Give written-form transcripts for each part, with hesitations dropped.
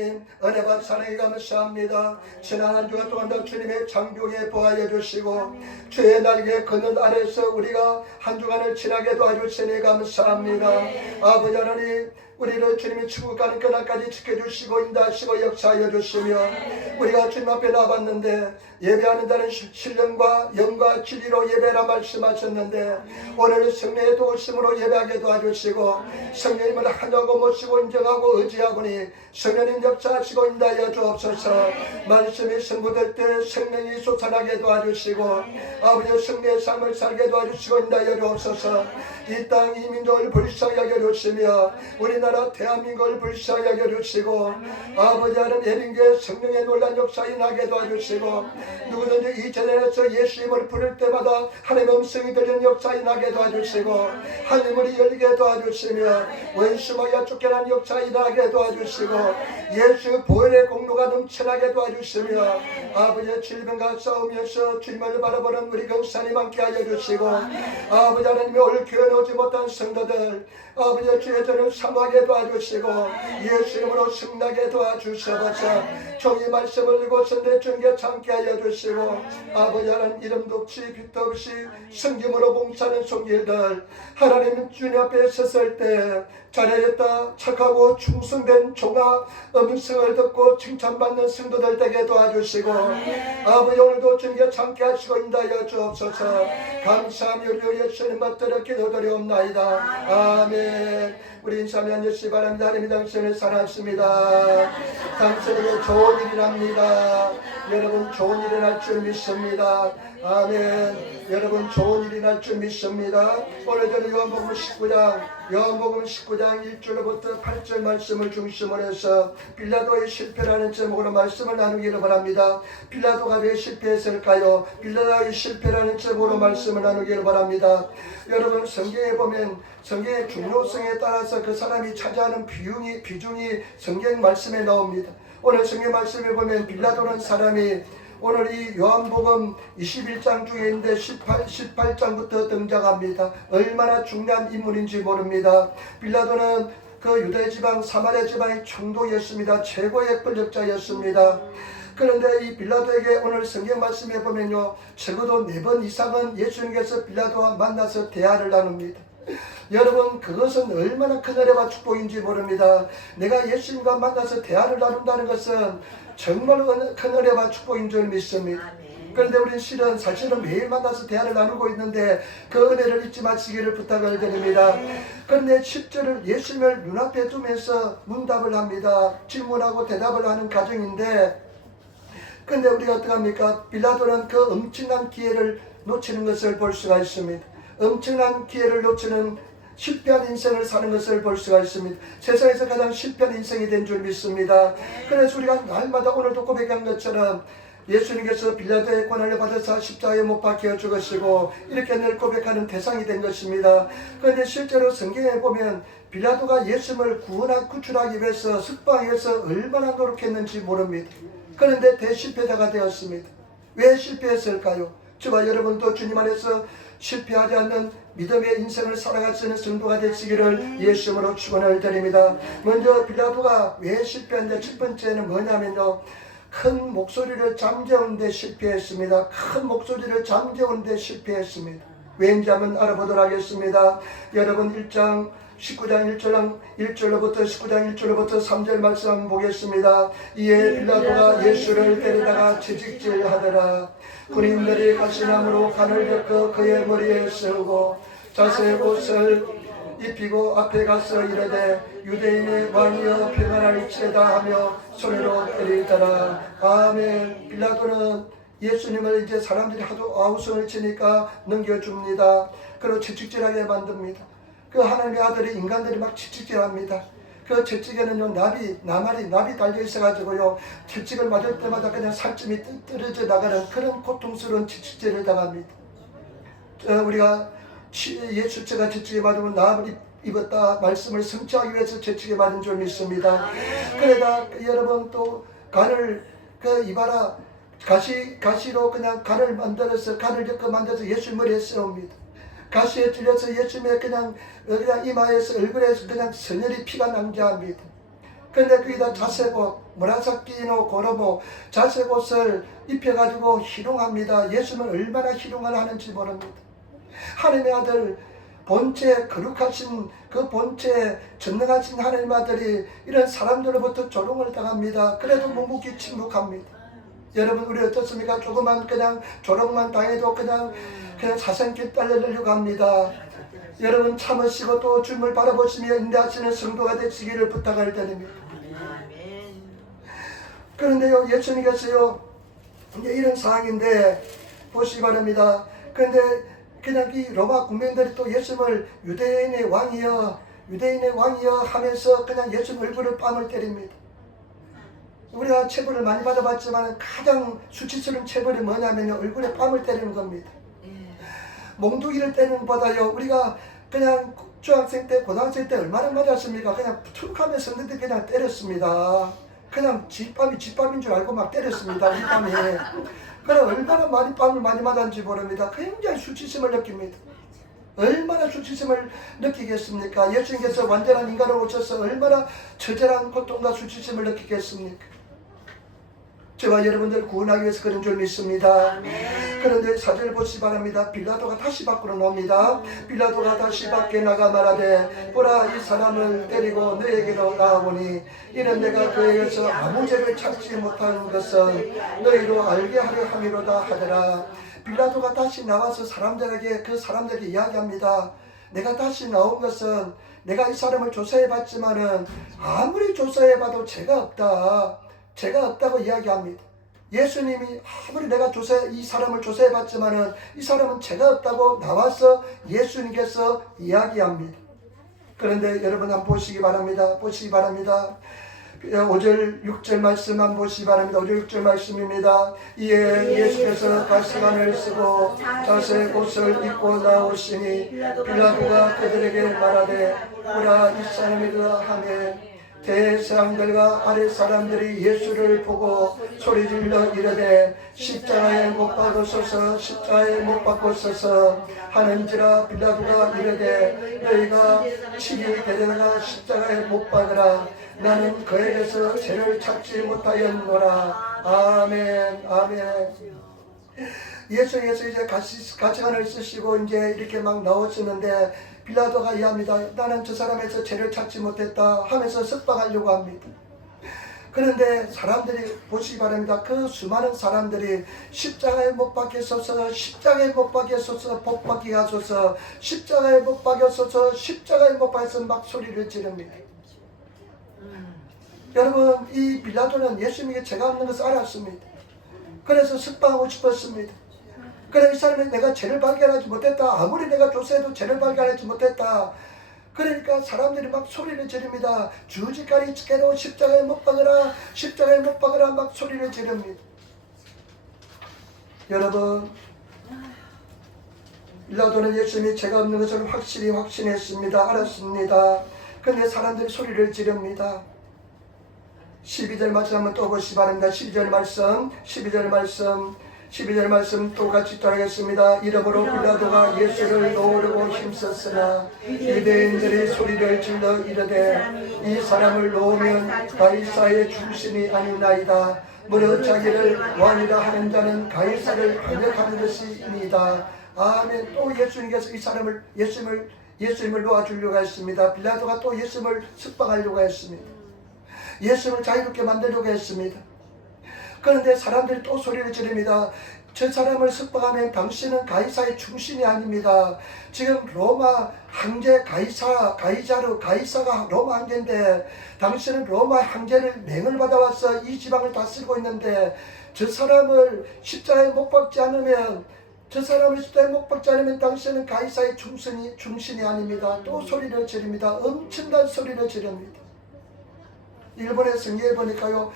은혜와 사랑에 감사합니다. 지난 한 주간 동안 다 주님의 장중에 보하여 주시고 주의 날개 그늘 아래서 우리가 한 주간을 지나게 도와주시니 감사합니다. 아버지 하나님, 우리를 주님이 천국 가는 그날까지 지켜주시고 인도하시고 역사하여 주시며 우리가 주님 앞에 나왔는데 예배하는 자는 신령과 영과 진리로 예배라 말씀하셨는데 오늘 성령의 도우심으로 예배하게 도와주시고 성령님을 하나고 모시고 인정하고 의지하오니 성령님 역사하시고 인도하여 주옵소서. 말씀이 선포될 때 성령이 솟아나게 도와주시고 아버지 성령의 삶을 살게 도와주시고 인도하여 주옵소서. 이 땅 이 민족을 불쌍히 여겨주시며 우리나라 대한민국을 불쌍히 여겨주시고 아버지 하나님 예민교회 성령의 놀란 역사에 나게 도와주시고 누구든지 이 자리에서 예수님을 부를 때마다 하나님의 음성이 들리는 역사에 나게 도와주시고 하늘문이 열리게 도와주시며 원수마귀가 쫓겨난 역사에 나게 도와주시고 예수 보혈의 공로가 넘쳐나게 도와주시며 아버지의 질병과 싸우면서 주님을 바라보는 우리 경사님 함께 하여 주시고 아버지 하나님의 올 교회에 오지 못한 성도들 아버지의 주의 전을 사모하게 도와주시고 예수 이름으로 승나게 도와주시옵소서. 종이 말씀을 들고 선대 중에 참게 하여 주시고 아버지 하나님 이름도 없이 빛도 없이 성김으로 봉사하는 손길들 하나님 주님 앞에 섰을 때 잘하였다 착하고 충성된 종아 음성을 듣고 칭찬받는 성도들 되게 도와주시고 아버지 오늘도 주님께 참게 하시고 인도하여 주옵소서. 감사하며 우리 예수님 받들어 기도드리옵나이다. 아멘. 우리 인사하며 앉으시기 바랍니다. 하나님 당신을 사랑하십니다. 당신에게 좋은 일이랍니다. 여러분 좋은 일이 날 줄 믿습니다. 아멘. 여러분 좋은 일이 날 줄 믿습니다. 오늘 저는 요한복음 19장 1절부터 8절 말씀을 중심으로 해서 빌라도의 실패라는 제목으로 말씀을 나누기를 바랍니다. 빌라도가 왜 실패했을까요? 빌라도의 실패라는 제목으로 말씀을 나누기를 바랍니다. 여러분 성경에 보면 성경의 중요성에 따라서 그 사람이 차지하는 비중이 성경 말씀에 나옵니다. 오늘 성경 말씀에 보면 빌라도는 사람이 오늘 이 요한복음 21장 중에 있는데 18장부터 등장합니다. 얼마나 중요한 인물인지 모릅니다. 빌라도는 그 유대 지방 사마리아 지방의 총독이었습니다. 최고의 권력자였습니다. 그런데 이 빌라도에게 오늘 성경 말씀에 보면요 적어도 4번 이상은 예수님께서 빌라도와 만나서 대화를 나눕니다. 여러분 그것은 얼마나 큰 은혜와 축복인지 모릅니다. 내가 예수님과 만나서 대화를 나눈다는 것은 정말 큰 은혜와 축복인 줄 믿습니다. 그런데 우리는 사실은 매일 만나서 대화를 나누고 있는데 그 은혜를 잊지 마시기를 부탁을 드립니다. 그런데 실제로 예수님을 눈앞에 두면서 문답을 합니다. 질문하고 대답을 하는 과정인데 그런데 우리가 어떡합니까? 빌라도는 그 엄청난 기회를 놓치는 것을 볼 수가 있습니다. 엄청난 기회를 놓치는 실패한 인생을 사는 것을 볼 수가 있습니다. 세상에서 가장 실패한 인생이 된 줄 믿습니다. 그래서 우리가 날마다 오늘도 고백한 것처럼 예수님께서 빌라도의 권한을 받아서 십자가에 못 박혀 죽으시고 이렇게 늘 고백하는 대상이 된 것입니다. 그런데 실제로 성경에 보면 빌라도가 예수님을 구출하기 위해서 석방하기 위해서 얼마나 노력했는지 모릅니다. 그런데 대실패자가 되었습니다. 왜 실패했을까요? 저와 여러분도 주님 안에서 실패하지 않는 믿음의 인생을 살아갈 수 있는 성도가 되시기를 예수님으로 축원을 드립니다. 먼저 빌라도가 왜 실패했는데 첫 번째는 뭐냐면요 큰 목소리를 잠재우는 데 실패했습니다. 큰 목소리를 잠재우는 데 실패했습니다. 왜인지 한번 알아보도록 하겠습니다. 여러분 19장 1절로부터 3절 말씀 한번 보겠습니다. 이에 빌라도가 예수를 데려다가 채찍질하더라. 군인들이 가시나무로 간을 엮어 그의 머리에 세우고 자색 옷을 입히고 앞에 가서 이르되 유대인의 왕이여 평안할지어다 하며 손으로 때리더라. 아멘. 빌라도는 예수님을 이제 사람들이 하도 아우성을 치니까 넘겨줍니다. 그리고 채찍질하게 만듭니다. 그 하나님의 아들이 인간들이 막 채찍질합니다. 그 채찍에는요 나비 달려 있어가지고요 채찍을 맞을 때마다 그냥 살점이 떨어져 나가는 그런 고통스러운 채찍질을 당합니다. 우리가 예수께가 채찍에 맞으면 나무를 입었다 말씀을 성취하기 위해서 채찍에 맞은 줄 믿습니다. 그러다 여러분 또 간을 이봐라 가시로 그냥 간을 만들어서 간을 엮어 만들어서 예수 머리에 세웁니다. 가시에 찔려서 예수님의 그냥 이마에서 얼굴에서 그냥 선혈이 피가 낭자합니다. 근데 거기다 자색옷, 무라사키노 고로모, 자색옷을 입혀가지고 희롱합니다. 예수님은 얼마나 희롱을 하는지 모릅니다. 하나님의 아들, 본체 거룩하신 그 본체 전능하신 하나님 아들이 이런 사람들로부터 조롱을 당합니다. 그래도 묵묵히 침묵합니다. 여러분, 우리 어떻습니까? 조금만 그냥 조롱만 당해도 그냥 사생길 딸려내려고 합니다. 여러분, 참으시고 또 주님을 바라보시며 인내하시는 성도가 되시기를 부탁을 드립니다. 그런데요, 예수님께서요, 이제 이런 상황인데 보시기 바랍니다. 그런데 그냥 이 로마 군병들이 또 예수님을 유대인의 왕이여 하면서 그냥 예수님 얼굴을 뺨을 때립니다. 우리가 체벌을 많이 받아봤지만 가장 수치스러운 체벌이 뭐냐면 얼굴에 뺨을 때리는 겁니다. 몽둥이를 때리는 것보다요, 우리가 그냥 중학생 때, 고등학생 때 얼마나 맞았습니까? 그냥 툭 하면 성대들 그냥 때렸습니다. 그냥 집밥인 줄 알고 막 때렸습니다. 우리 뺨이. 그럼 얼마나 많이 뺨을 많이 맞았는지 모릅니다. 굉장히 수치심을 느낍니다. 얼마나 수치심을 느끼겠습니까? 예수님께서 완전한 인간으로 오셔서 얼마나 처절한 고통과 수치심을 느끼겠습니까? 저와 여러분들 구원하기 위해서 그런 줄 믿습니다. 아멘. 그런데 사절을 보시기 바랍니다. 빌라도가 다시 밖으로 나옵니다. 빌라도가 다시 밖에 나가 말하되 보라, 이 사람을 때리고 너에게로 나아오니 이는 내가 그에게서 아무 죄를 찾지 못한 것을 너희로 알게 하려 함이로다 하더라. 빌라도가 다시 나와서 그 사람들에게 이야기합니다. 내가 다시 나온 것은 내가 이 사람을 조사해봤지만은 아무리 조사해봐도 죄가 없다고 이야기합니다. 예수님이 아무리 내가 이 사람을 조사해봤지만은 이 사람은 죄가 없다고 나와서 예수님께서 이야기합니다. 그런데 여러분 한번 보시기 바랍니다. 5절 6절 말씀 한번 보시기 바랍니다. 5절 6절 말씀입니다. 이에 예수께서 가시관을 쓰고 자색 옷을 입고 나오시니 빌라도가 그들에게 말하되 보라, 이 사람이라 하며 대사람들과 아랫사람들이 예수를 보고 소리질러 이르되 십자가에 못 박으소서 하는지라. 빌라도가 이르되 너희가 치기 데려다가 십자가에 못 박으라. 나는 그에게서 죄를 찾지 못하였노라. 아멘. 예수께서 이제 가시관을 쓰시고 이제 이렇게 막 나오시는데 빌라도가 이해합니다. 나는 저 사람에서 죄를 찾지 못했다 하면서 석방하려고 합니다. 그런데 사람들이 보시기 바랍니다. 그 수많은 사람들이 십자가에 못 박혀서서 복 받게 하소서, 십자가에 못 박혀서 막 소리를 지릅니다. 여러분, 이 빌라도는 예수님에게 죄가 없는 것을 알았습니다. 그래서 석방하고 싶었습니다. 그래, 이 사람이 내가 죄를 발견하지 못했다. 아무리 내가 조사해도 죄를 발견하지 못했다. 그러니까 사람들이 막 소리를 지릅니다. 주지까지 지게로 십자가에 못 박으라 막 소리를 지릅니다. 여러분, 빌라도는 예수님이 죄가 없는 것을 확실히 확신했습니다. 알았습니다. 그런데 사람들이 소리를 지릅니다. 12절 말씀 한번 또 보시기 바랍니다. 12절 말씀 똑같이 따르겠습니다. 이러므로 빌라도가 예수를 놓으려고 힘썼으나 유대인들이 소리를 질러 이르되 이 사람을 놓으면 가이사의 중심이 아니나이다. 무릇 자기를 왕이라 하는 자는 가이사를 반역하는 것이니이다. 아멘. 또 예수님께서 이 사람을 예수님을 놓아주려고 했습니다. 빌라도가 또 예수님을 석방하려고 했습니다. 예수님을 자유롭게 만들려고 했습니다. 그런데 사람들이 또 소리를 지릅니다. 저 사람을 석방하면 당신은 가이사의 충신이 아닙니다. 지금 로마 황제 가이사가 로마 황제인데 당신은 로마 황제를 맹을 받아와서 이 지방을 다스리고 있는데 저 사람을 십자가에 못 박지 않으면 당신은 가이사의 충신이 아닙니다. 또 소리를 지릅니다. 엄청난 소리를 지릅니다. 일본의 성경에 보니까요,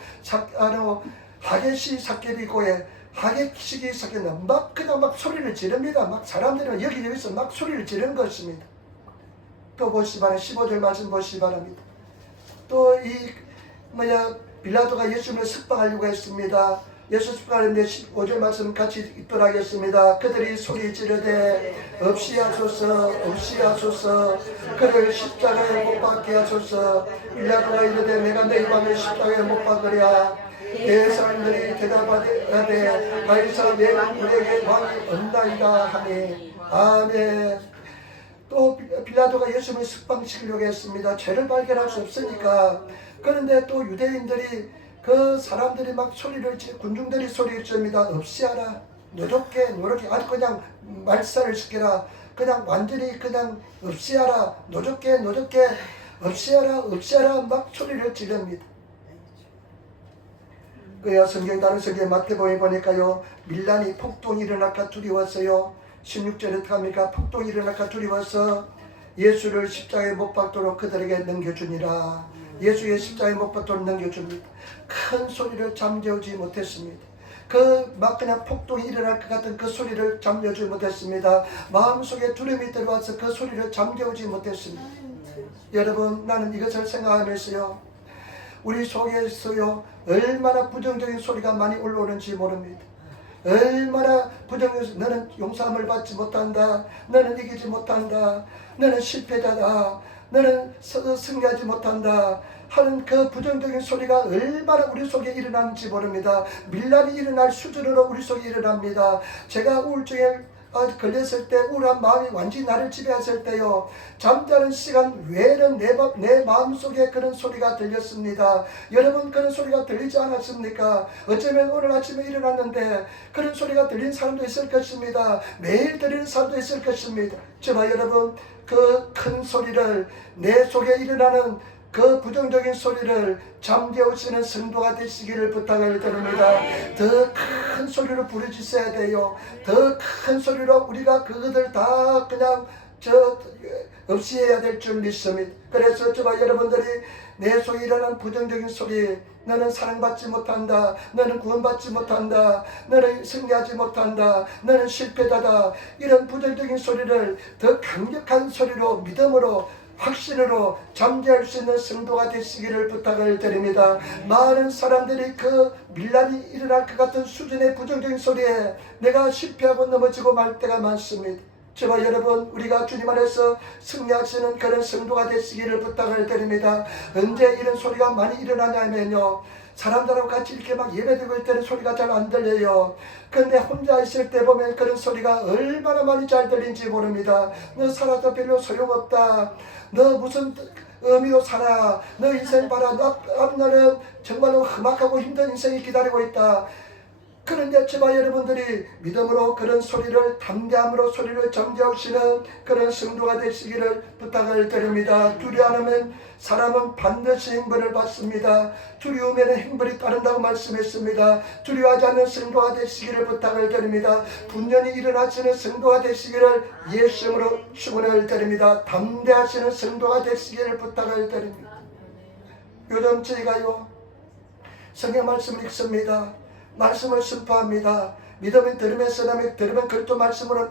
하게시 사케비고에 하게시기 사케는 그냥 막 소리를 지릅니다. 막 사람들은 여기서 막 소리를 지르는 것입니다. 또 보시기 바랍니다. 15절 말씀 보시기 바랍니다. 또 빌라도가 예수님을 석방하려고 했습니다. 예수 집가는데 15절 말씀 같이 읽도록 하겠습니다. 그들이 소리 지르되 없이하소서 없이하소서 그를 십자가에 못 박게 하소서. 빌라도가 이르되 내가 내 왕을 십자가에 못 박으랴. 대사람들이 대답하되 가이사 우리에게 왕이 없나이다 하니. 아멘. 또 빌라도가 예수님을 석방시키려고 했습니다. 죄를 발견할 수 없으니까. 그런데 또 유대인들이 그 사람들이 막 소리를 군중들이 소리를 지릅니다. 없이하라. 노랗게 아주 그냥 말살을 시켜라. 그냥 완전히 그냥 없이하라. 노랗게 없이하라 막 소리를 지릅니다. 그야 성경 다른 성경 마태복음에 보니까요, 밀란이 폭동이 일어날까 두려웠어요. 16절에 합니까? 폭동이 일어날까 두려워서 예수를 십자가에 못 박도록 그들에게 넘겨주니라. 예수의 십자가에 못 박도록 넘겨줍니다. 큰 소리를 잠재우지 못했습니다. 막 그냥 폭동이 일어날 것 같은 그 소리를 잠재우지 못했습니다. 마음속에 두려움이 들어와서 그 소리를 잠재우지 못했습니다. 여러분, 나는 이것을 생각하면서요, 우리 속에서요 얼마나 부정적인 소리가 많이 올라오는지 모릅니다. 얼마나 부정적인, 너는 용서함을 받지 못한다, 너는 이기지 못한다, 너는 실패자다, 너는 승리하지 못한다 하는 그 부정적인 소리가 얼마나 우리 속에 일어나는지 모릅니다. 밀란이 일어날 수준으로 우리 속에 일어납니다. 제가 우울증에 걸렸을 때, 우울한 마음이 완전히 나를 지배했을 때요, 잠자는 시간 외에는 내 마음속에 그런 소리가 들렸습니다. 여러분, 그런 소리가 들리지 않았습니까? 어쩌면 오늘 아침에 일어났는데 그런 소리가 들린 사람도 있을 것입니다. 매일 들리는 사람도 있을 것입니다. 제발 여러분, 그 큰 소리를, 내 속에 일어나는 그 부정적인 소리를 잠재우시는 성도가 되시기를 부탁을 드립니다. 더 큰 소리로 부르짖어야 돼요. 더 큰 소리로 우리가 그것들 다 그냥 없이 해야 될 줄 믿습니다. 그래서 저와 여러분들이 내 속에 일어난 부정적인 소리, 너는 사랑받지 못한다, 너는 구원받지 못한다, 너는 승리하지 못한다, 너는 실패자다, 이런 부정적인 소리를 더 강력한 소리로, 믿음으로, 확신으로 잠재울 수 있는 성도가 되시기를 부탁을 드립니다. 많은 사람들이 그 밀란이 일어날 것 같은 수준의 부정적인 소리에 내가 실패하고 넘어지고 말 때가 많습니다. 저와 여러분, 우리가 주님 안에서 승리하시는 그런 성도가 되시기를 부탁을 드립니다. 언제 이런 소리가 많이 일어나냐면요, 사람들하고 같이 이렇게 막 예배드리고 있을 때는 소리가 잘 안 들려요. 근데 혼자 있을 때 보면 그런 소리가 얼마나 많이 잘 들린지 모릅니다. 너 살아도 별로 소용없다, 너 무슨 의미로 살아, 너 인생 봐라, 앞날은 정말로 험악하고 힘든 인생이 기다리고 있다. 그런데 저와 여러분들이 믿음으로 그런 소리를, 담대함으로 소리를 잠재우시는 그런 성도가 되시기를 부탁을 드립니다. 두려워하면 사람은 반드시 형벌을 받습니다. 두려움에는 형벌이 따른다고 말씀했습니다. 두려워하지 않는 성도가 되시기를 부탁을 드립니다. 분연히 일어나시는 성도가 되시기를 예수님으로 축원을 드립니다. 담대하시는 성도가 되시기를 부탁을 드립니다. 요즘 저희가요, 성경 말씀을 읽습니다. 말씀을 선포합니다. 믿음은 들으면서 남이, 들으면 그것도 말씀으로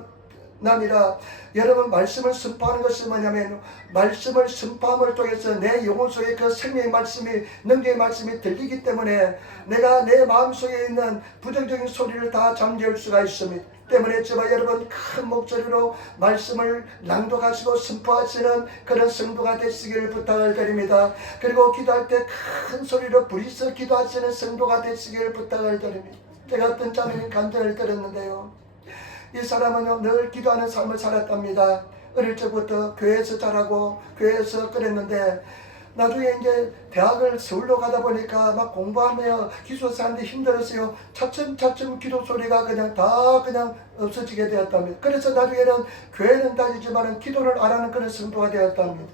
남이라. 여러분, 말씀을 선포하는 것은 뭐냐면, 말씀을 선포함을 통해서 내 영혼 속에 그 생명의 말씀이, 능력의 말씀이 들리기 때문에 내가 내 마음속에 있는 부정적인 소리를 다 잠재울 수가 있습니다. 때문에 저와 여러분, 큰 목소리로 말씀을 낭독하시고 선포하시는 그런 성도가 되시기를 부탁을 드립니다. 그리고 기도할 때 큰 소리로 부리서 기도하시는 성도가 되시기를 부탁을 드립니다. 제가 어떤 자매님 간증을 들었는데요, 이 사람은 늘 기도하는 삶을 살았답니다. 어릴 적부터 교회에서 자라고 교회에서 그랬는데, 나중에 이제 대학을 서울로 가다 보니까 막 공부하며 기숙사 사는데 힘들었어요. 차츰 기도 소리가 다 없어지게 되었답니다. 그래서 나중에는 교회는 다니지만 기도를 안 하는 그런 성도가 되었답니다.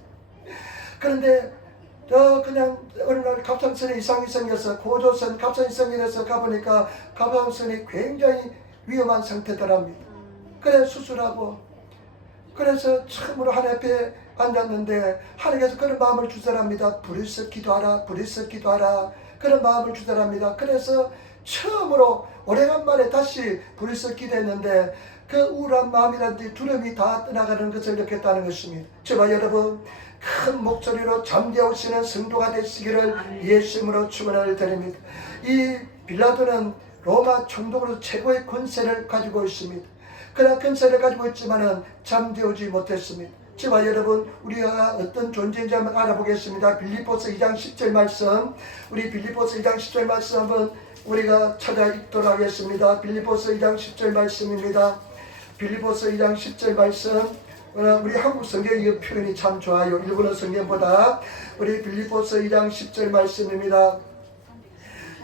그런데 그냥 어느 날 갑상선에 이상이 생겨서 고조선 갑상이 생겨서 가보니까 갑상선이 굉장히 위험한 상태더랍니다. 그래서 수술하고, 그래서 처음으로 하나님 앞에 앉았는데 하나님께서 그런 마음을 주더랍니다. 부르짖어 기도하라, 부르짖어 기도하라, 그런 마음을 주더랍니다. 그래서 처음으로 오래간만에 다시 부르짖어 기도했는데 그 우울한 마음이라든지 두려움이 다 떠나가는 것을 느꼈다는 것입니다. 저와 여러분, 큰 목소리로 잠재우시는 성도가 되시기를 예수님으로 축원을 드립니다. 이 빌라도는 로마 총독으로 최고의 권세를 가지고 있습니다. 그러나 권세를 가지고 있지만은 잠재우지 못했습니다. 저와 여러분, 우리가 어떤 존재인지 한번 알아보겠습니다. 빌립보서 2장 10절 말씀, 우리 빌립보서 2장 10절 말씀 한번 우리가 찾아 읽도록 하겠습니다. 빌립보서 2장 10절 말씀입니다. 빌립보서 2장 10절 말씀, 우리 한국 성경 이 표현이 참 좋아요. 일본어 성경보다. 우리 빌립보서 2장 10절 말씀입니다.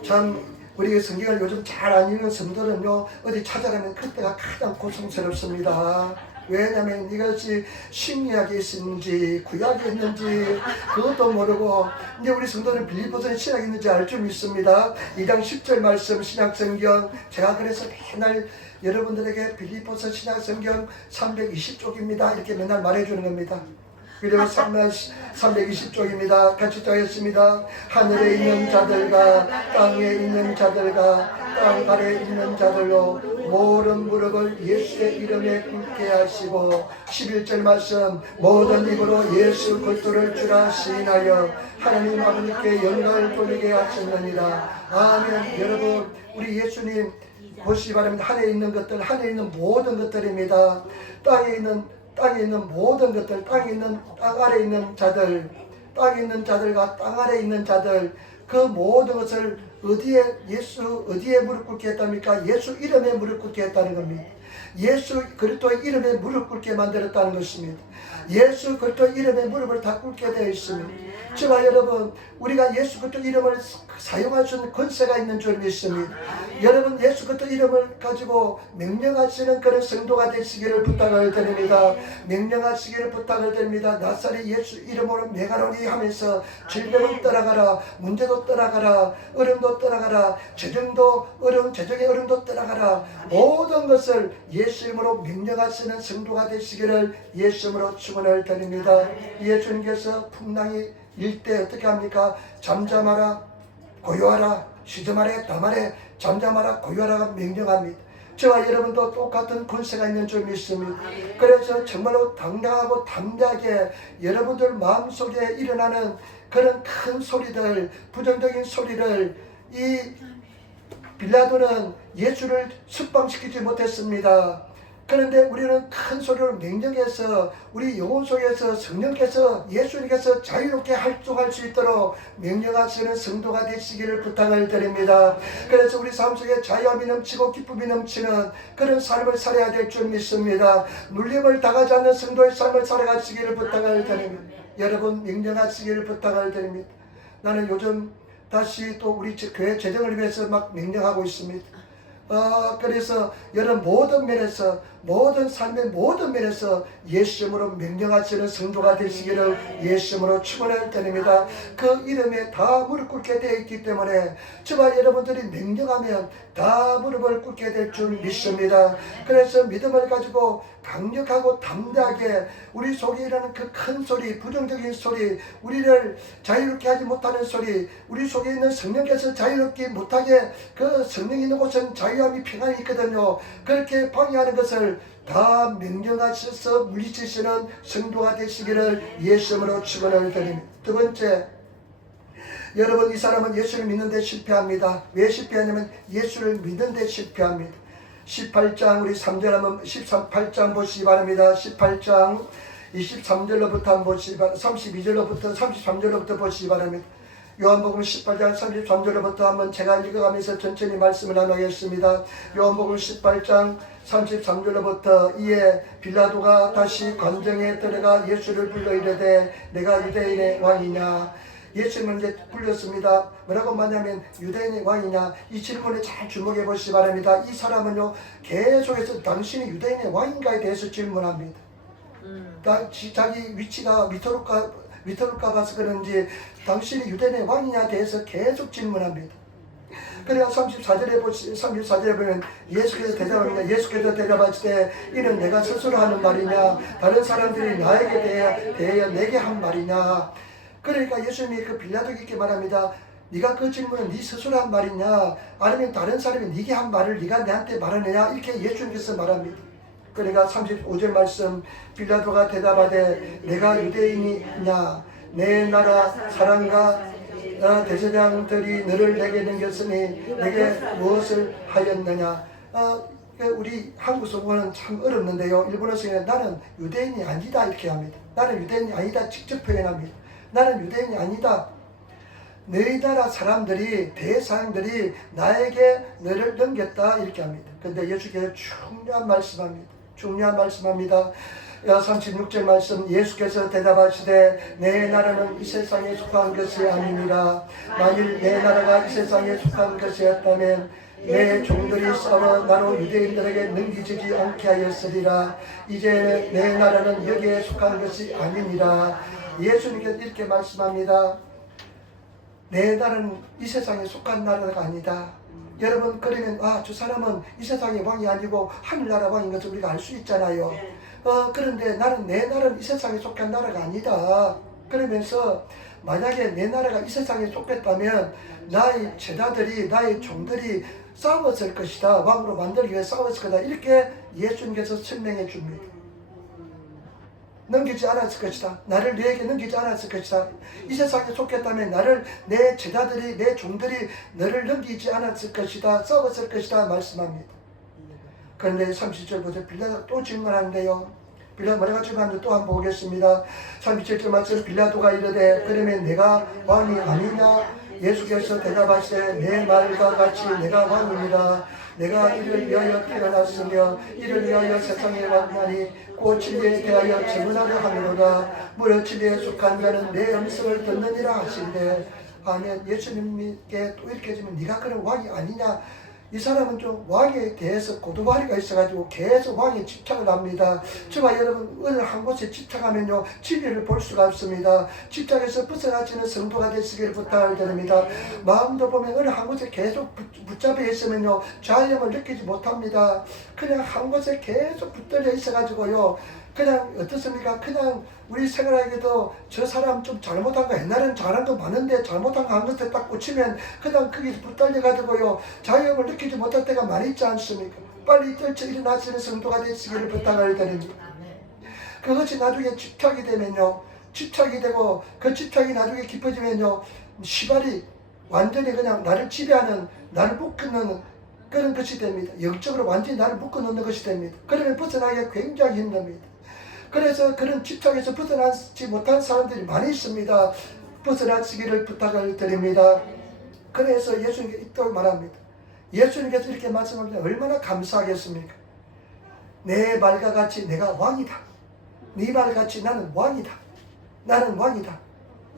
참 우리 성경을 요즘 잘 안 읽는 성도는요, 어디 찾아가면 그때가 가장 고통스럽습니다. 왜냐하면 이것이 신약에 있는지 구약에 있는지 그것도 모르고, 이제 우리 성도는 빌립보서에 신약이 있는지 알 줄 믿습니다. 2장 10절 말씀 신약성경, 제가 그래서 맨날 여러분들에게 빌립보서 신약성경 320쪽입니다 이렇게 맨날 말해주는 겁니다. 그리고 320쪽입니다. 같이 읽겠습니다. 하늘에 있는 자들과 땅에 있는 자들과 땅 아래에 있는 자들로 모든 무릎을 예수의 이름에 꿇게 하시고, 11절 말씀, 모든 입으로 예수 그리스도를 주라 시인하여 하나님 아버지께 영광을 돌리게 하셨느니라. 아멘. 여러분, 우리 예수님 보시기 바랍니다. 하늘에 있는 것들, 하늘에 있는 모든 것들입니다. 땅에 있는 모든 것들, 땅 아래에 있는 자들, 땅에 있는 자들과 땅 아래에 있는 자들, 그 모든 것을 어디에 무릎 꿇게 했답니까? 예수 이름에 무릎 꿇게 했다는 겁니다. 예수 그리스도의 이름에 무릎 꿇게 만들었다는 것입니다. 예수 그리스도 이름에 무릎을 다 꿇게 되어 있습니다. 저와 여러분, 우리가 예수 그리스도 이름을 사용할 수 있는 권세가 있는 줄 믿습니다. 여러분, 예수 그리스도 이름을 가지고 명령하시는 그런 성도가 되시기를 부탁을 드립니다. 명령하시기를 부탁을 드립니다. 나사렛 예수 이름으로 명하노니 하면서 질병을 떠나가라, 문제도 떠나가라, 어려움도 떠나가라, 재정의 어려움도 떠나가라, 모든 것을 예수 이름으로 명령하시는 성도가 되시기를 예수 이름으로 축원을 드립니다. 예수님께서 풍랑이 일 때 어떻게 합니까? 잠잠하라, 고요하라, 시점하래, 담하래, 잠잠하라, 고요하라가 명령합니다. 저와 여러분도 똑같은 권세가 있는 줄 믿습니다. 그래서 정말로 당당하고 담대하게 여러분들 마음속에 일어나는 그런 큰 소리들, 부정적인 소리를, 이 빌라도는 예수를 석방시키지 못했습니다. 그런데 우리는 큰 소리로 명령해서 우리 영혼 속에서 성령께서, 예수님께서 자유롭게 활동할 수 있도록 명령하시는 성도가 되시기를 부탁을 드립니다. 그래서 우리 삶 속에 자유함이 넘치고 기쁨이 넘치는 그런 삶을 살아야 될 줄 믿습니다. 눌림을 당하지 않는 성도의 삶을 살아가시기를 부탁을 드립니다. 여러분, 명령하시기를 부탁을 드립니다. 나는 요즘 다시 또 우리 교회 재정을 위해서 막 명령하고 있습니다. 그래서 여러분, 모든 면에서, 모든 삶의 모든 면에서 예수 이름으로 명령하시는 성도가 되시기를 예수 이름으로 축원을 드립니다. 그 이름에 다 무릎 꿇게 되어 있기 때문에 저와 여러분들이 명령하면 다 무릎을 꿇게 될 줄 믿습니다. 그래서 믿음을 가지고 강력하고 담대하게 우리 속에 일어나는 그 큰 소리, 부정적인 소리, 우리를 자유롭게 하지 못하는 소리, 우리 속에 있는 성령께서 자유롭게 못하게, 그 성령이 있는 곳은 자유함이 평안이 있거든요. 그렇게 방해하는 것을 다 명령하셔서 물리치시는 성도가 되시기를 예수 이름으로 축원을 드립니다. 두 번째, 여러분, 이 사람은 예수를 믿는데 실패합니다. 왜 실패하냐면 예수를 믿는데 실패합니다. 18장 우리 3절 한번 18장 보시기 바랍니다. 18장 23절로부터 한번 보시기 바랍니다. 32절로부터 33절로부터 보시기 바랍니다. 요한복음 18장 33절로부터 한번 제가 읽어가면서 천천히 말씀을 나누겠습니다. 요한복음 18장 33절로부터 이에 빌라도가 다시 관정에 들어가 예수를 불러 이르되 내가 유대인의 왕이냐. 예수님을 이제 불렸습니다. 뭐라고 말하냐면 유대인의 왕이냐. 이 질문에 잘 주목해 보시기 바랍니다. 이 사람은요, 계속해서 당신이 유대인의 왕인가에 대해서 질문합니다. 자기 위치가 위태롭까 봐서 그런지 당신이 유대인의 왕이냐에 대해서 계속 질문합니다. 그래서 34절에 보면 예수께서 대답합니다. 예수께서 대답하실 때 이는 내가 스스로 하는 말이냐, 다른 사람들이 나에게 대하여 내게 한 말이냐. 그러니까 예수님이 그 빌라도에게 말합니다. 네가 그 질문은 네 스스로 한 말이냐, 아니면 다른 사람이 네게 한 말을 네가 내한테 말하느냐, 이렇게 예수님께서 말합니다. 그러니까 35절 말씀, 빌라도가 대답하되 내가 유대인이냐, 내 나라 사람과 대제사장들이 너를 내게 넘겼으니 내게 무엇을 하였느냐. 우리 한국 성경은 참 어렵는데요. 일본어서는 나는 유대인이 아니다 이렇게 합니다. 나는 유대인이 아니다 직접 표현합니다. 나는 유대인이 아니다. 너희 나라 사람들이 대사장들이 나에게 너를 넘겼다 이렇게 합니다. 근데 예수께서 중요한 말씀합니다. 36절 말씀 예수께서 대답하시되 내 나라는 이 세상에 속한 것이 아니니라. 만일 내 나라가 이 세상에 속한 것이었다면 내 종들이 싸워 나로 유대인들에게 넘기지지 않게 하였으리라. 이제 내 나라는 여기에 속한 것이 아니니라. 예수님께서 이렇게 말씀합니다. 내 나라는 이 세상에 속한 나라가 아니다. 여러분 그러면 저 사람은 이 세상의 왕이 아니고 하늘나라 왕인 것을 우리가 알 수 있잖아요. 그런데 내 나라는 이 세상에 속한 나라가 아니다. 그러면서 만약에 내 나라가 이 세상에 속했다면 나의 제자들이 나의 종들이 싸웠을 것이다. 왕으로 만들기 위해 싸웠을 거다. 이렇게 예수님께서 설명해 줍니다. 넘기지 않았을 것이다. 나를 너에게 넘기지 않았을 것이다. 이 세상에 속했다면 내 제자들이 내 종들이 너를 넘기지 않았을 것이다. 싸웠을 것이다 말씀합니다. 그런데 30절부터 빌라도가 또 질문하는데요. 뭐라고 질문하는지 또 한번 보겠습니다. 37절 말씀 빌라도가 이르되 그러면 내가 왕이 아니냐? 예수께서 대답하시되 내 말과 같이 내가 왕입니다. 내가 이를 위하여 태어났으며 이를 위하여 세상에 왔나니 곧 진리에 대하여 증언하려 하노라. 무릇 진리에 속한 자는 내 음성을 듣느니라 하시되 아멘. 예수님께 또 이렇게 해주면 네가 그런 왕이 아니냐. 이 사람은 좀 왕에 대해서 고두바리가 있어가지고 계속 왕에 집착을 합니다. 저와 여러분 어느 한 곳에 집착하면요 진리를 볼 수가 없습니다. 집착에서 벗어나지는 성도가 되시기를 부탁을 드립니다. 마음도 보면 어느 한 곳에 계속 붙잡혀 있으면요 자유함을 느끼지 못합니다. 그냥 한 곳에 계속 붙들려 있어가지고요 그냥 어떻습니까? 그냥 우리 생활하기도 저 사람 좀 잘못한 거 옛날에는 잘한 거 많은데 잘못한 거 한 것에 딱 꽂히면 그냥 거기서 붙들려가지고요 자유함을 느끼지 못할 때가 많이 있지 않습니까? 빨리 떨쳐 일어나시는 성도가 되시기를 부탁을 드립니다. 그것이 나중에 집착이 되면요 집착이 되고 그 집착이 나중에 깊어지면요 시발이 완전히 그냥 나를 지배하는 나를 묶는 그런 것이 됩니다. 영적으로 완전히 나를 묶어놓는 것이 됩니다. 그러면 벗어나기가 굉장히 힘듭니다. 그래서 그런 집착에서 벗어나지 못한 사람들이 많이 있습니다. 벗어나시기를 부탁을 드립니다. 그래서 예수님께서 또 말합니다. 예수님께서 이렇게 말씀하면 얼마나 감사하겠습니까? 내 말과 같이 내가 왕이다. 네 말같이 나는 왕이다. 나는 왕이다.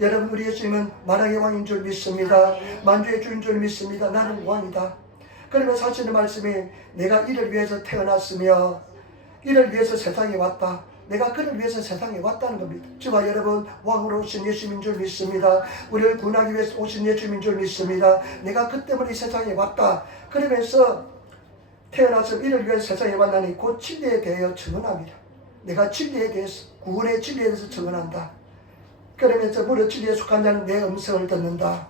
여러분 우리 예수님은 만왕의 왕인 줄 믿습니다. 만주의 주인 줄 믿습니다. 나는 왕이다. 그러면 사실의 말씀이 내가 이를 위해서 태어났으며 이를 위해서 세상에 왔다. 내가 그를 위해서 세상에 왔다는 겁니다. 저와 여러분 왕으로 오신 예수님인 줄 믿습니다. 우리를 구원하기 위해서 오신 예수님인 줄 믿습니다. 내가 그 때문에 이 세상에 왔다. 그러면서 태어나서 이를 위해서 세상에 왔나니 곧 진리에 대하여 증언합니다. 내가 진리에 대해서 구원의 진리에 대해서 증언한다. 그러면서 무릇 진리에 속한 자는 내 음성을 듣는다.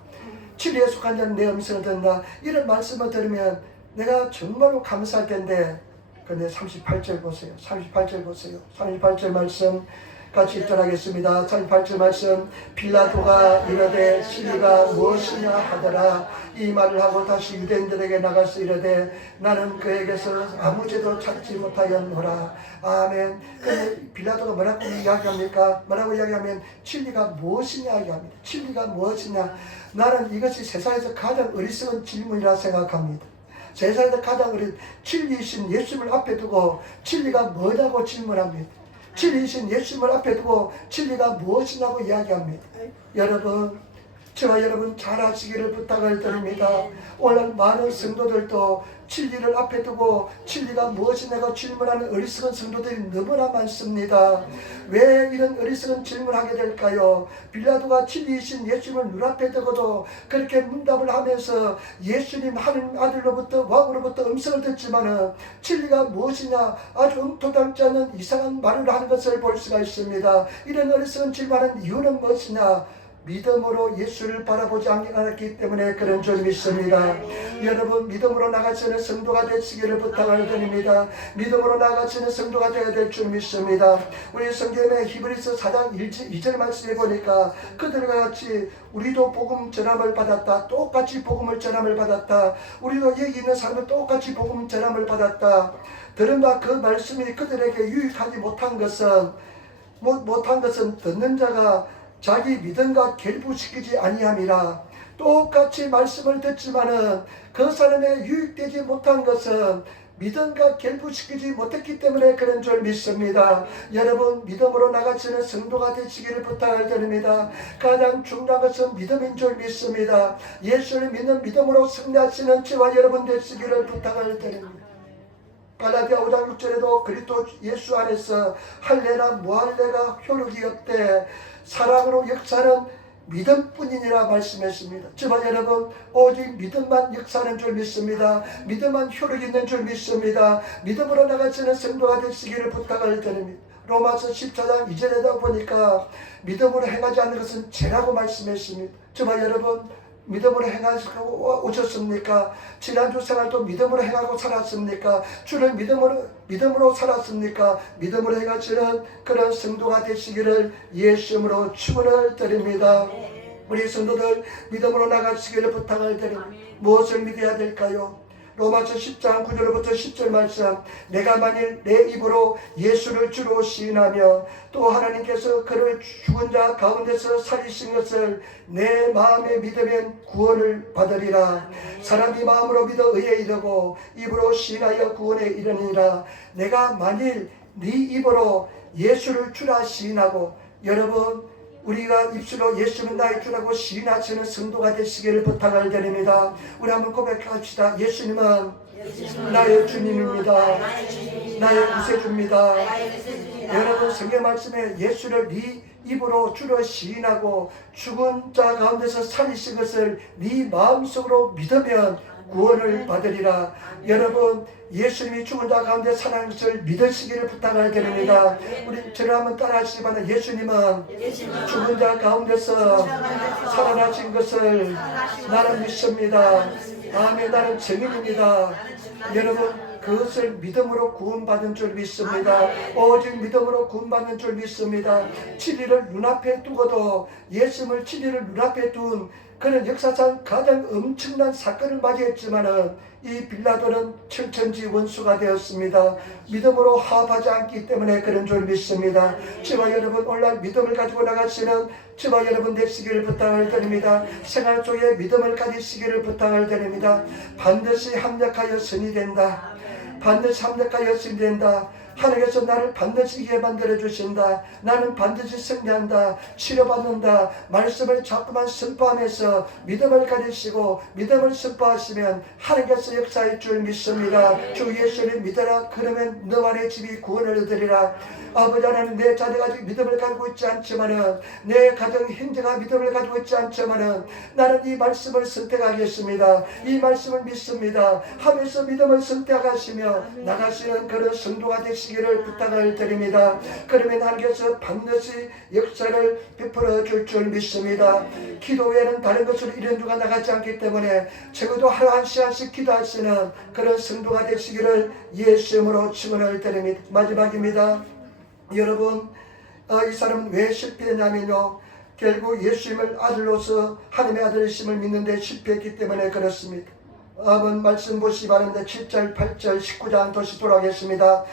진리에 속한 자는 내 음성을 듣는다. 이런 말씀을 들으면 내가 정말로 감사할 텐데 근데 38절 보세요. 38절 말씀 같이 읽도록하겠습니다. 38절 말씀 빌라도가 이르되 진리가 무엇이냐 하더라. 이 말을 하고 다시 유대인들에게 나가서 이르되 나는 그에게서 아무 죄도 찾지 못하였노라. 아멘. 근데 빌라도가 뭐라고 이야기합니까? 뭐라고 이야기하면 진리가 무엇이냐 이야기합니다. 진리가 무엇이냐. 나는 이것이 세상에서 가장 어리석은 질문이라 생각합니다. 세상에서 가장 어린 진리이신 예수님을 앞에 두고 진리가 뭐냐고 질문합니다. 진리이신 예수님을 앞에 두고 진리가 무엇이냐고 이야기합니다. 여러분 저와 여러분 잘 하시기를 부탁을 드립니다. 오늘 많은 성도들도 진리를 앞에 두고 진리가 무엇이냐고 질문하는 어리석은 성도들이 너무나 많습니다. 왜 이런 어리석은 질문을 하게 될까요? 빌라도가 진리이신 예수님을 눈앞에 두고도 그렇게 문답을 하면서 예수님 하나님 아들로부터 왕으로부터 음성을 듣지만은 진리가 무엇이냐 아주 엉터당지 않는 이상한 말을 하는 것을 볼 수가 있습니다. 이런 어리석은 질문하는 이유는 무엇이냐? 믿음으로 예수를 바라보지 않았기 때문에 그런 줄 믿습니다. 여러분 믿음으로 나가시는 성도가 되시기를 부탁을 드립니다. 믿음으로 나가시는 성도가 되어야 될 줄 믿습니다. 우리 성경의 히브리서 4장 2절 말씀에 보니까 그들과 같이 우리도 복음 전함을 받았다. 똑같이 복음을 전함을 받았다. 우리도 여기 있는 사람은 똑같이 복음 전함을 받았다. 들은 바 그 말씀이 그들에게 유익하지 못한 것은 듣는 자가 자기 믿음과 결부시키지 아니함이라. 똑같이 말씀을 듣지만은 그 사람의 유익되지 못한 것은 믿음과 결부시키지 못했기 때문에 그런 줄 믿습니다. 여러분 믿음으로 나가시는 성도가 되시기를 부탁을 드립니다. 가장 중요한 것은 믿음인 줄 믿습니다. 예수를 믿는 믿음으로 승리하시는 저와 여러분 되시기를 부탁을 드립니다. 갈라디아 5장 6절에도 그리스도 예수 안에서 할례나 무할례가 효력이 없되 사랑으로 역사는 믿음뿐이니라 말씀했습니다. 저와 여러분 오직 믿음만 역사하는 줄 믿습니다. 믿음만 효력 있는 줄 믿습니다. 믿음으로 나가시는 성도가 되시기를 부탁을 드립니다. 로마서 14장 2절에다 보니까 믿음으로 행하지 않는 것은 죄라고 말씀했습니다. 저와 여러분 믿음으로 행하시고 오셨습니까? 지난주 생활도 믿음으로 행하고 살았습니까? 주를 믿음으로 살았습니까? 믿음으로 행하시는 그런 성도가 되시기를 예수님으로 축원을 드립니다. 우리 성도들 믿음으로 나가시기를 부탁을 드립니다. 무엇을 믿어야 될까요? 로마서 10장 9절부터 10절 말씀, 내가 만일 내 입으로 예수를 주로 시인하며 또 하나님께서 그를 죽은 자 가운데서 살리신 것을 내 마음에 믿으면 구원을 받으리라. 사람이 마음으로 믿어 의에 이르고 입으로 시인하여 구원에 이르니라. 내가 만일 네 입으로 예수를 주라 시인하고, 여러분 우리가 입술로 예수는 나의 주라고 시인하시는 성도가 되시기를 부탁을 드립니다. 우리 한번 고백합시다. 예수님은 나의 주님입니다. 나의 구세주입니다. 여러분 성경 말씀에 예수를 네 입으로 주로 시인하고 죽은 자 가운데서 살리신 것을 네 마음속으로 믿으면 구원을 받으리라. 여러분 예수님이 죽은 자 가운데 살아난 것을 믿으시기를 부탁을 드립니다. 우리 저를 한번 따라하시기 바랍니다. 예수님은 죽은 자 가운데서 살아나신 것을 나는 믿습니다. 아멘. 나는 증인입니다. 여러분 그것을 믿음으로 구원받은 줄 믿습니다. 오직 믿음으로 구원받는 줄 믿습니다. 진리를 눈앞에 두고도 예수님을 진리를 눈앞에 둔 그는 역사상 가장 엄청난 사건을 맞이했지만은 이 빌라도는 천천지 원수가 되었습니다. 믿음으로 화합하지 않기 때문에 그런 줄 믿습니다. 저와 여러분 오늘 믿음을 가지고 나가시는 저와 여러분 되시기를 부탁을 드립니다. 생활 속에 믿음을 가지시기를 부탁을 드립니다. 반드시 합력하여 선이 된다. 반드시 합력하여 선이 된다. 하나님께서 나를 반드시 이기게 만들어 주신다. 나는 반드시 승리한다. 치료받는다. 말씀을 자꾸만 선포하면서 믿음을 가지시고 믿음을 선포하시면 하나님께서 역사할 줄 믿습니다. 주 예수를 믿어라. 그러면 너와 내 집이 구원을 얻으리라. 아버지 하나님, 내 자녀가 믿음을 가지고 있지 않지만은, 내 가정 형제가 믿음을 가지고 있지 않지만은 나는 이 말씀을 선택하겠습니다. 이 말씀을 믿습니다 하면서 믿음을 선택하시며 나가시는 그런 성도가 되시기를 부탁을 드립니다. 그러면 하나님께서 반드시 역사를 베풀어 줄 줄 믿습니다. 기도 외에는 다른 것으로 이런 주가 나가지 않기 때문에 적어도 하루 한 시간씩 기도하시는 그런 성도가 되시기를 예수님으로 축원을 드립니다. 마지막입니다. 여러분 이 사람은 왜 실패했냐면요, 결국 예수님을 아들로서 하나님의 아들이심을 믿는데 실패했기 때문에 그렇습니다. 한번 말씀 보시기 바랍니다. 7절 8절 19장 다시 돌아가겠습니다.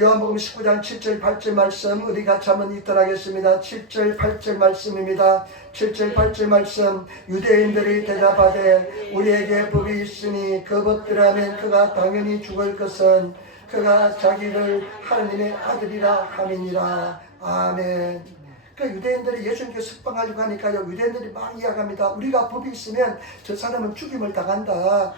요한복음 19장 7절 8절 말씀 우리 같이 한번 읽도록 하겠습니다. 7절 8절 말씀입니다. 7절 8절 말씀, 유대인들이 대답하되 우리에게 법이 있으니 그 법대로하면 그가 당연히 죽을 것은 그가 자기를 하나님의 아들이라 함이니라. 아멘. 그 유대인들이 예수님께 석방하려고 하니까요, 유대인들이 막 이야기합니다. 우리가 법이 있으면 저 사람은 죽임을 당한다.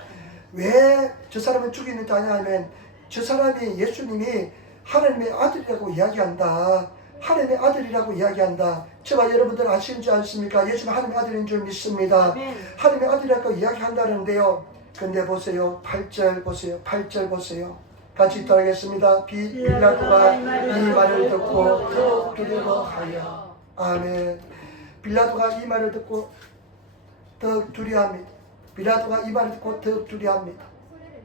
왜 저 사람은 죽임을 당하냐면 저 사람이 예수님이 하나님의 아들이라고 이야기한다. 하나님의 아들이라고 이야기한다. 저와 여러분들 아시는지 않습니까? 예수는 하나님의 아들인 줄 믿습니다. 하나님의 아들이라고 이야기한다는데요. 근데 보세요. 8절 보세요. 8절 보세요. 같이 읽도록하겠습니다. 빌라도가 이 말을 듣고 더욱 두려워하여. 아멘. 빌라도가 이 말을 듣고 더욱 두려워합니다. 빌라도가 이 말을 듣고 더욱 두려워합니다.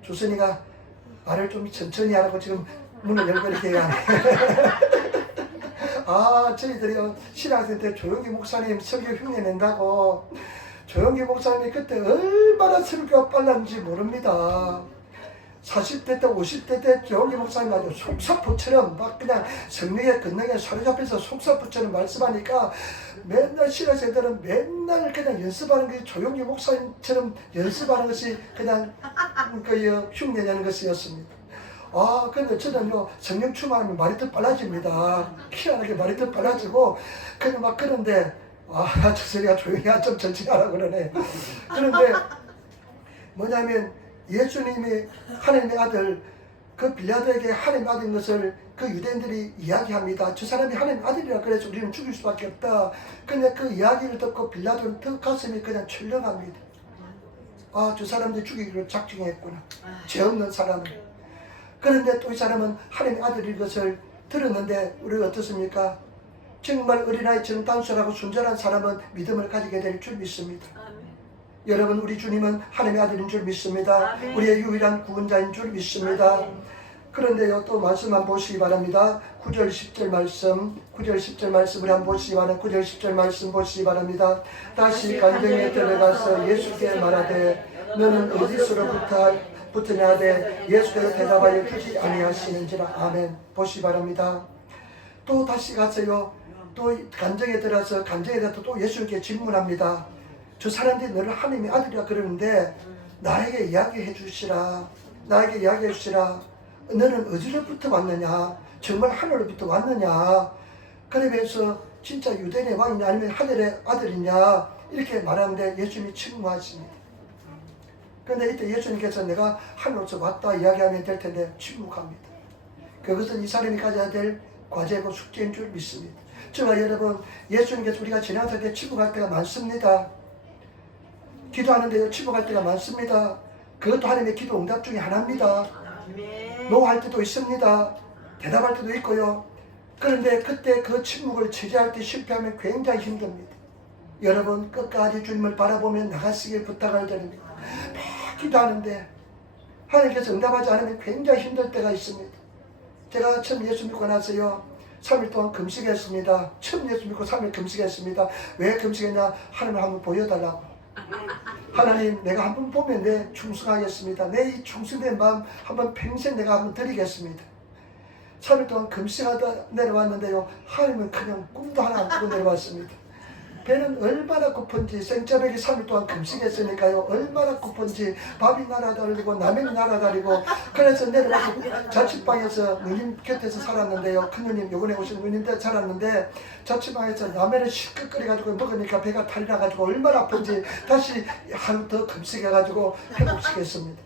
조선이가 말을 좀 천천히 하라고 지금 문을 열고 이렇게 하네. 아, 저희들이 신학생 때 조용기 목사님 설교 흉내 낸다고, 조용기 목사님이 그때 얼마나 설교가 빨랐는지 모릅니다. 40대 때 50대 때 조용기 목사님 아주 속사포처럼 막 그냥 성령의 권능에 사로잡혀서 속사포처럼 말씀하니까 맨날 신학생들은 맨날 그냥 연습하는 게 조용기 목사님처럼 연습하는 것이 그냥 그 흉내내는 것이었습니다. 아, 근데 저는요, 성령 충만하면 말이 더 빨라집니다. 희한하게 말이 더 빨라지고, 그냥 막 그런데, 아, 저 소리가 조용히 좀 천천히 하라고 그러네. 그런데, 뭐냐면, 예수님이 하나님의 아들, 그 빌라도에게 하나님의 아들인 것을 그 유대인들이 이야기합니다. 저 사람이 하나님의 아들이라 그래서 우리는 죽일 수밖에 없다. 근데 그 이야기를 듣고 빌라도는 더 가슴이 그냥 철렁합니다. 아, 저 사람들이 죽이기로 작정했구나. 죄 없는 사람을. 그런데 또 이 사람은 하나님의 아들인 것을 들었는데 우리가 어떻습니까? 정말 어린아이처럼 단순하고 순전한 사람은 믿음을 가지게 될 줄 믿습니다. 아멘. 여러분, 우리 주님은 하나님의 아들인 줄 믿습니다. 아멘. 우리의 유일한 구원자인 줄 믿습니다. 아멘. 그런데요, 또 말씀만 보시기 바랍니다. 9절 10절 말씀, 9절 10절 말씀을 한번 보시기 바랍니다. 9절 10절 말씀 보시기 바랍니다. 다시 간정에 들어가서 예수께 말하되 너는 어디서로부터 붙으냐 하되 예수께서 대답하여 주지 아니하시는지라. 아멘. 보시기 바랍니다. 또 다시 가서요, 또 간정에 들어서 간정에 대해서 또 예수님께 질문합니다. 저 사람들이 너를 하나님의 아들이라 그러는데 나에게 이야기해 주시라. 나에게 이야기해 주시라. 너는 어디로부터 왔느냐? 정말 하늘로부터 왔느냐? 그러면서 진짜 유대인의 왕이냐 아니면 하늘의 아들이냐? 이렇게 말하는데 예수님이 침묵하십니다. 그런데 이때 예수님께서 내가 하늘로서 왔다 이야기하면 될 텐데 침묵합니다. 그것은 이 사람이 가져야 될 과제고 숙제인 줄 믿습니다. 저와 여러분, 예수님께서 우리가 지나갈 때 침묵할 때가 많습니다. 기도하는데요, 침묵할 때가 많습니다. 그것도 하나님의 기도 응답 중에 하나입니다. 노할 때도 있습니다. 대답할 때도 있고요. 그런데 그때 그 침묵을 제재할 때 실패하면 굉장히 힘듭니다. 여러분, 끝까지 주님을 바라보며 나가시길 부탁을 드립니다. 막 기도하는데 하나님께서 응답하지 않으면 굉장히 힘들 때가 있습니다. 제가 처음 예수 믿고 나서요, 3일 동안 금식했습니다. 처음 예수 믿고 3일 금식했습니다. 왜 금식했냐? 하나님을 한번 보여달라고. 하나님, 내가 한번 보면 내 충성하겠습니다. 내 이 충성된 마음 한번 평생 내가 한번 드리겠습니다. 3일 동안 금식하다 내려왔는데요, 하나님은 그냥 꿈도 하나 안 꾸고 내려왔습니다. 배는 얼마나 고픈지, 생짜배기 3일 동안 금식했으니까요, 얼마나 고픈지 밥이 날아다니고 라면이 날아다니고. 그래서 내려와서 자취방에서 누님 곁에서 살았는데요, 큰 누님, 요번에 오신 누님 때 살았는데 자취방에서 라면을 실컷 끓여가지고 먹으니까 배가 탈이 나가지고 얼마나 아픈지 다시 하루 더 금식해가지고 회복시켰습니다.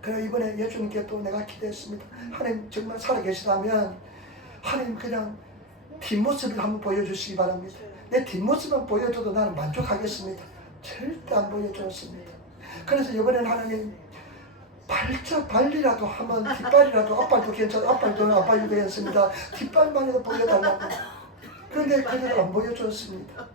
그래, 이번에 예수님께 또 내가 기도했습니다. 하나님 정말 살아계시다면 하나님 그냥 뒷모습을 한번 보여주시기 바랍니다. 내 뒷모습만 보여줘도 나는 만족하겠습니다. 절대 안 보여줬습니다. 그래서 이번에는 하나님 발이라도 하면 뒷발이라도, 앞발도 괜찮아, 앞발도 아빠 유배했습니다. 뒷발만이라도 보여달라고. 그런데 그래도 안 보여줬습니다.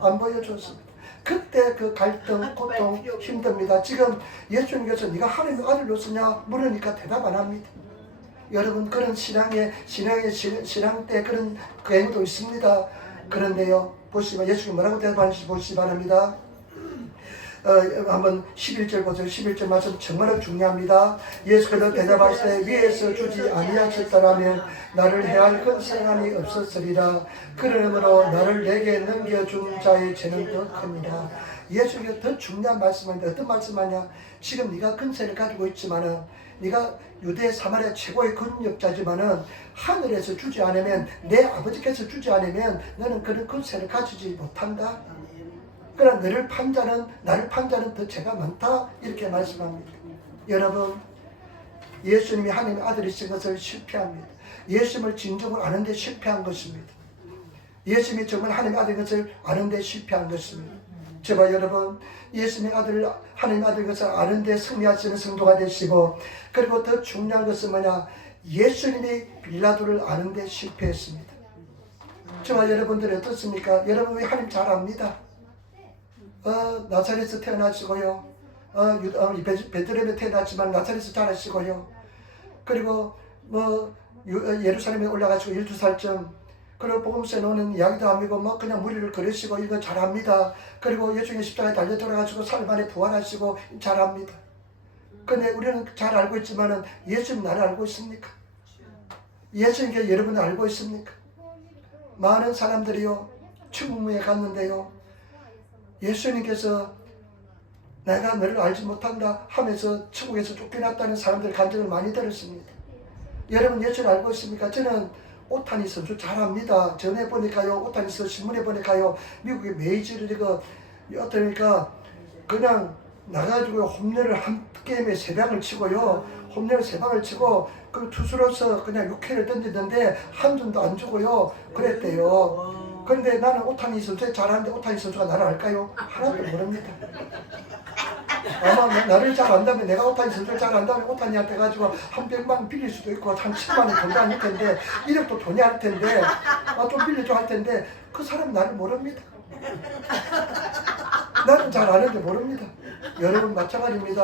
안 보여줬습니다. 그때 그 갈등, 고통, 힘듭니다. 지금 예수님께서 네가 하나님의 아들로서냐 물으니까 대답 안 합니다. 여러분, 그런 신앙 때 그런 경우도 있습니다. 그런데요, 보시면 예수님 뭐라고 대답하는지 보시기 바랍니다. 한번 11절 보세요. 11절 말씀 정말 중요합니다. 예수께서 대답하시되 위에서 주지 아니하셨더라면 나를 해할 권세함이 없었으리라. 그러므로 나를 내게 넘겨준 자의 죄는 더 큽니다. 예수님께서 더 중요한 말씀인데 어떤 말씀하냐? 지금 네가 권세를 가지고 있지만은, 네가 유대 사마리아 최고의 권력자지만은 하늘에서 주지 않으면, 내 아버지께서 주지 않으면 너는 그런 권세를 가지지 못한다. 그러나 나를 판 자는 더 죄가 많다, 이렇게 말씀합니다. 여러분, 예수님이 하나님의 아들이신 것을 실패합니다. 예수님을 진정으로 아는데 실패한 것입니다. 예수님이 정말 하나님의 아들인 것을 아는데 실패한 것입니다. 제발 여러분, 예수님의 아들, 하나님의 아들인 것을 아는데 승리하시는 성도가 되시고, 그리고 더 중요한 것은 뭐냐? 예수님이 빌라도를 아는데 실패했습니다. 저와 여러분들이 어떻습니까? 여러분 왜 하나님 잘 압니다. 나사렛에서 태어나시고요. 베들레헴에 태어났지만 나사렛에서 자라시고요. 그리고 예루살렘에 올라가시고 12살쯤 그리고 복음서에 나오는 이야기도 아니고 그냥 무리를 걸으시고 이거 잘합니다. 그리고 예수님 십자가에 달려 돌아가시고 3일 만에 부활하시고 잘합니다. 근데 우리는 잘 알고 있지만은 예수님 나를 알고 있습니까? 예수님께 여러분을 알고 있습니까? 많은 사람들이요 천국문에 갔는데요 예수님께서 내가 너를 알지 못한다 하면서 천국에서 쫓겨났다는 사람들 간증을 많이 들었습니다. 여러분 예수를 알고 있습니까? 저는 오타니 선수 잘합니다. 전에 보니까요 오타니 선수 신문에 보니까요 미국의 메이저를 어떠니까 그냥 나가지고 홈런을 한 게임에 3방을 치고요 홈런을 3방을 치고 그 투수로서 그냥 6회를 던지는데 한 점도 안 주고요 그랬대요. 그런데 나는 오타니 선수 잘하는데 오타니 선수가 나를 알까요? 하나도 모릅니다. 아마 나를 잘 안다면 내가 오타니 선수를 잘 안다면 오타니한테 가지고 한 100만 빌릴 수도 있고 한 7만 원 돈도 아닐 텐데 1억도 돈이 할 텐데 좀 빌려줘 할 텐데 그 사람 나를 모릅니다. 나는 잘 아는데 모릅니다. 여러분 마찬가지입니다.